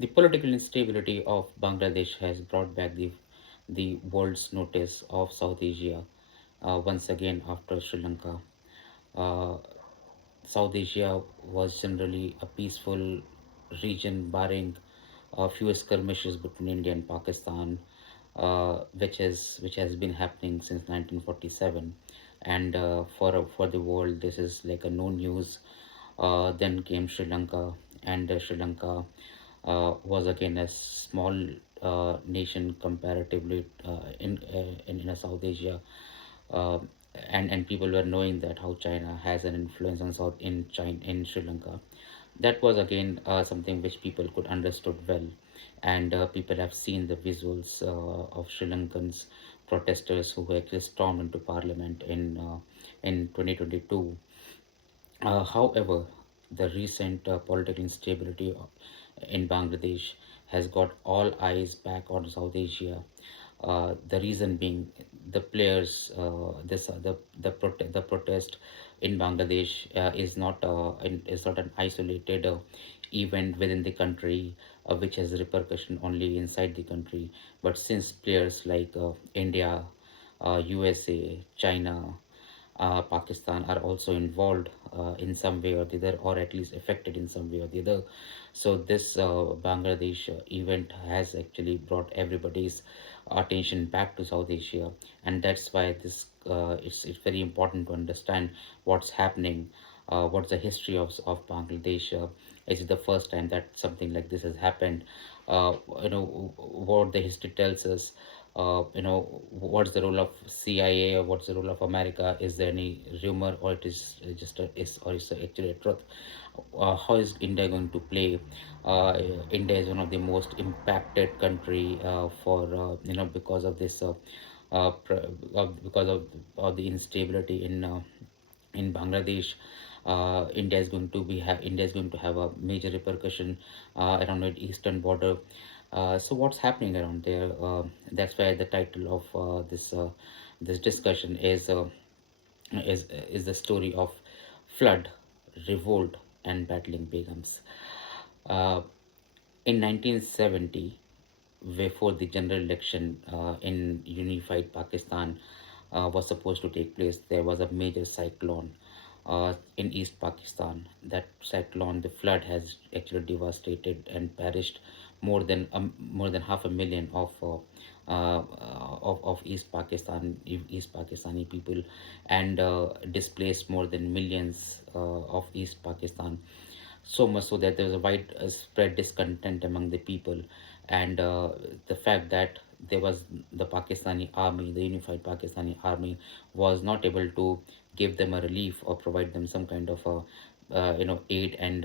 The political instability of Bangladesh has brought back the world's notice of South Asia once again after Sri Lanka. Uh, South Asia was generally a peaceful region, barring a few skirmishes between India and Pakistan, which has been happening since 1947, and for the world, this is like a no news. Then came Sri Lanka, and Sri Lanka was again a small nation comparatively in South Asia, uh, and people were knowing that how China has an influence on South in China in Sri Lanka. That was again something which people could understood well, and people have seen the visuals of Sri Lankans protesters who actually stormed into parliament in 2022. However, the recent political instability in Bangladesh has got all eyes back on South Asia. The reason being the players, the protest in Bangladesh is not an isolated event within the country, which has repercussion only inside the country. But since players like India, USA, China, Pakistan are also involved in some way or the other, or at least affected in some way or the other. So this Bangladesh event has actually brought everybody's attention back to South Asia, and that's why this it's very important to understand what's happening. What's the history of Bangladesh? Is it the first time that something like this has happened? What the history tells us, what's the role of CIA or what's the role of America? Is there any rumor, or it is just is actually a truth? How is India going to play? India is one of the most impacted country for because of this because of the instability in Bangladesh. India is going to have a major repercussion around the eastern border. So what's happening around there? That's why the title of this discussion is the story of flood, revolt, and battling Begums. Uh, in 1970, before the general election in unified Pakistan was supposed to take place, there was a major cyclone in East Pakistan. That cyclone, the flood, has actually devastated and perished more than half a million of East Pakistani people, and displaced more than millions of East Pakistan, so much so that there was a widespread discontent among the people, and the fact that there was the Pakistani army, the unified Pakistani army, was not able to give them a relief or provide them some kind of aid, and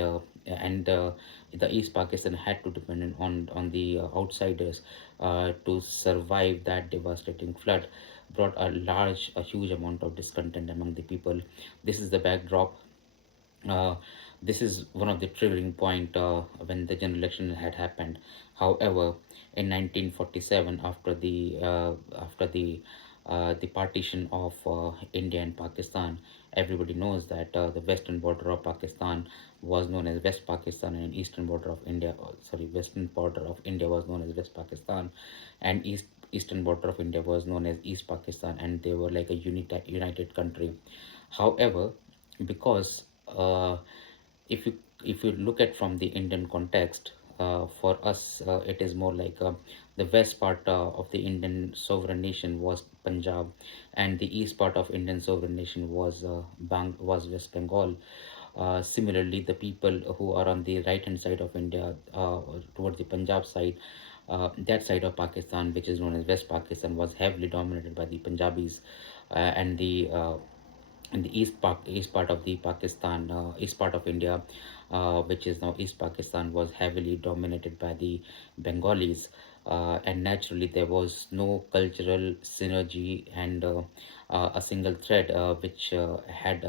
the East Pakistan had to depend on the outsiders to survive that devastating flood, brought a huge amount of discontent among the people. This is the backdrop. uh, this is one of the triggering point when the general election had happened. However, in 1947, after the partition of India and Pakistan, everybody knows that the western border of Pakistan was known as West Pakistan, and western border of India was known as West Pakistan, and eastern border of India was known as East Pakistan, and they were like a united country. However, because if you look at from the Indian context, for us it is more like the west part of the Indian sovereign nation was Punjab, and the east part of Indian sovereign nation was West Bengal. Similarly, the people who are on the right hand side of India, towards the Punjab side, that side of Pakistan, which is known as West Pakistan, was heavily dominated by the Punjabis, and the east part of the Pakistan, east part of India, which is now East Pakistan, was heavily dominated by the Bengalis, and naturally there was no cultural synergy and a single thread which had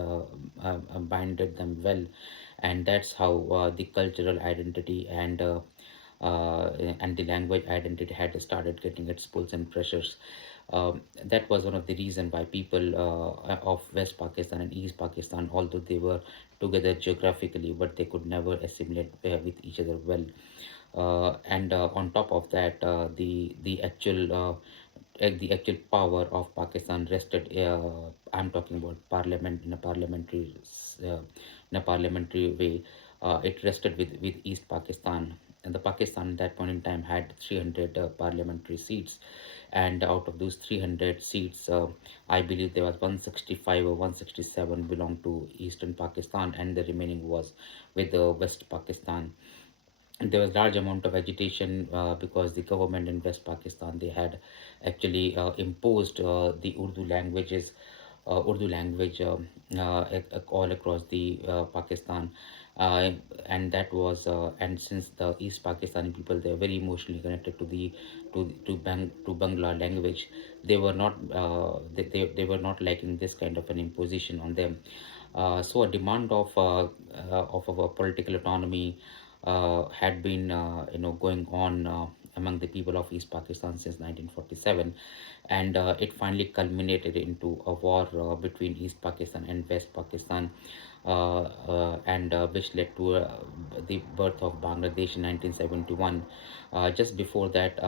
binded them well, and that's how the cultural identity uh, and the language identity had started getting its pulls and pressures. That was one of the reason why people of West Pakistan and East Pakistan, although they were together geographically, but they could never assimilate with each other well. And on top of that, the actual power of Pakistan rested. I'm talking about parliament in a parliamentary way. It rested with East Pakistan, and the Pakistan at that point in time had 300 parliamentary seats, and out of those 300 seats, I believe there was 165 or 167 belonged to Eastern Pakistan, and the remaining was with the West Pakistan. And there was large amount of agitation because the government in West Pakistan, they had actually imposed the Urdu language all across the Pakistan, uh, and that was and since the East Pakistani people, they are very emotionally connected to the to Bangla language. They were not they were not liking this kind of an imposition on them. So a demand of a political autonomy had been going on among the people of East Pakistan since 1947, and it finally culminated into a war between East Pakistan and West Pakistan, and which led to the birth of Bangladesh in 1971. Just before that,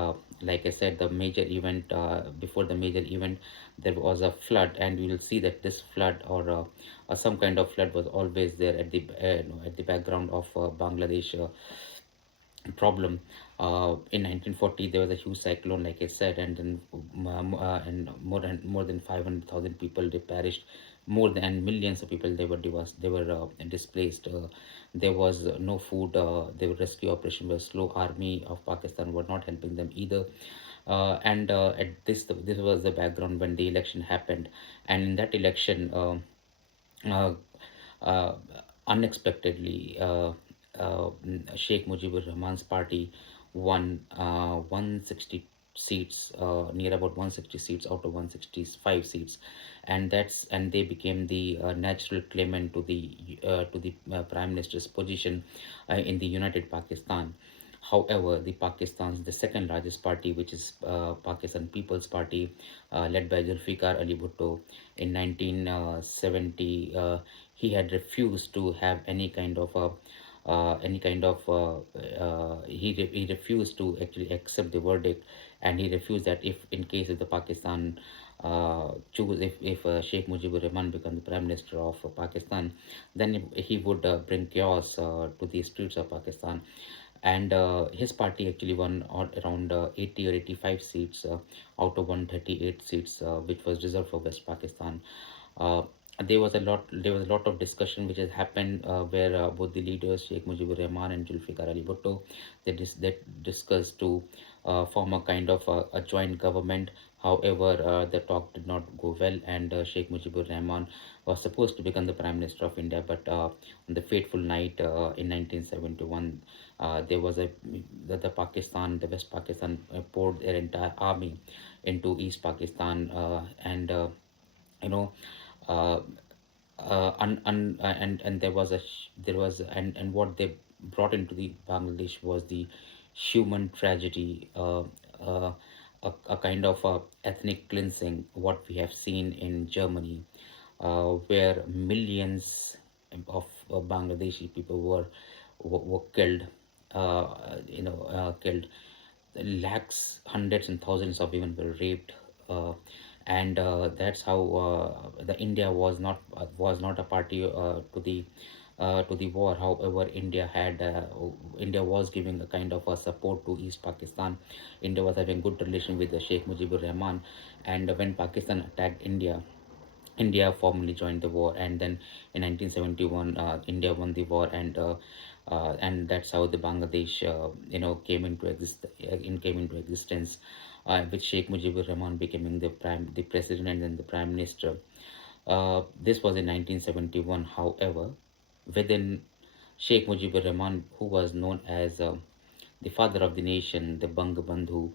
like I said, the major event before the major event, there was a flood, and you will see that this flood or some kind of flood was always there at the at the background of Bangladesh problem. In 1940, there was a huge cyclone, like I said, and then and more than 500,000 people they perished. More than and millions of people they were displaced. There was no food. The rescue operation was slow. Army of Pakistan were not helping them either. And at this was the background when the election happened, and in that election. Uh, uh, Unexpectedly, Sheikh Mujibur Rahman's party won 160 seats, near about 160 seats out of 165 seats, and they became the natural claimant to the prime minister's position in the United Pakistan. However, the second largest party, which is Pakistan People's Party, led by Zulfikar Ali Bhutto, in 1970, he had refused to have any kind of he refused to actually accept the verdict, and he refused that if the Pakistan choose if Sheikh Mujibur Rahman become the prime minister of Pakistan, then he would bring chaos to the streets of Pakistan. And his party actually won around 80 or 85 seats out of 138 seats, which was reserved for West Pakistan. uh, there was a lot of discussion which has happened, where both the leaders Sheikh Mujibur Rahman and Zulfikar Ali Bhutto, they discussed to form a kind of a joint government. However, the talk did not go well, and Sheikh Mujibur Rahman was supposed to become the Prime Minister of India, but on the fateful night in 1971, there was the West Pakistan poured their entire army into East Pakistan, and you know uh, and there was and what they brought into the Bangladesh was the human tragedy, a kind of ethnic cleansing, what we have seen in Germany, where millions of Bangladeshi people were killed, killed. Lakhs, hundreds and thousands of women were raped, and that's how the India was not a party to the war. However, India was giving a kind of a support to East Pakistan. India was having good relation with the Sheikh Mujibur Rahman, and when Pakistan attacked India, India formally joined the war, and then in 1971, India won the war, and that's how the Bangladesh, came into existence, with Sheikh Mujibur Rahman becoming the president and then the prime minister. This was in 1971. However, within Sheikh Mujibur Rahman, who was known as the father of the nation, the Bangabandhu,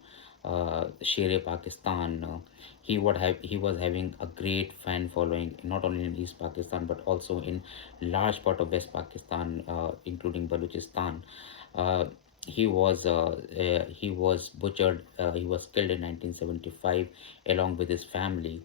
Shere Pakistan. He was having a great fan following, not only in East Pakistan but also in large part of West Pakistan, including Balochistan. Uh, he was butchered. He was killed in 1975 along with his family.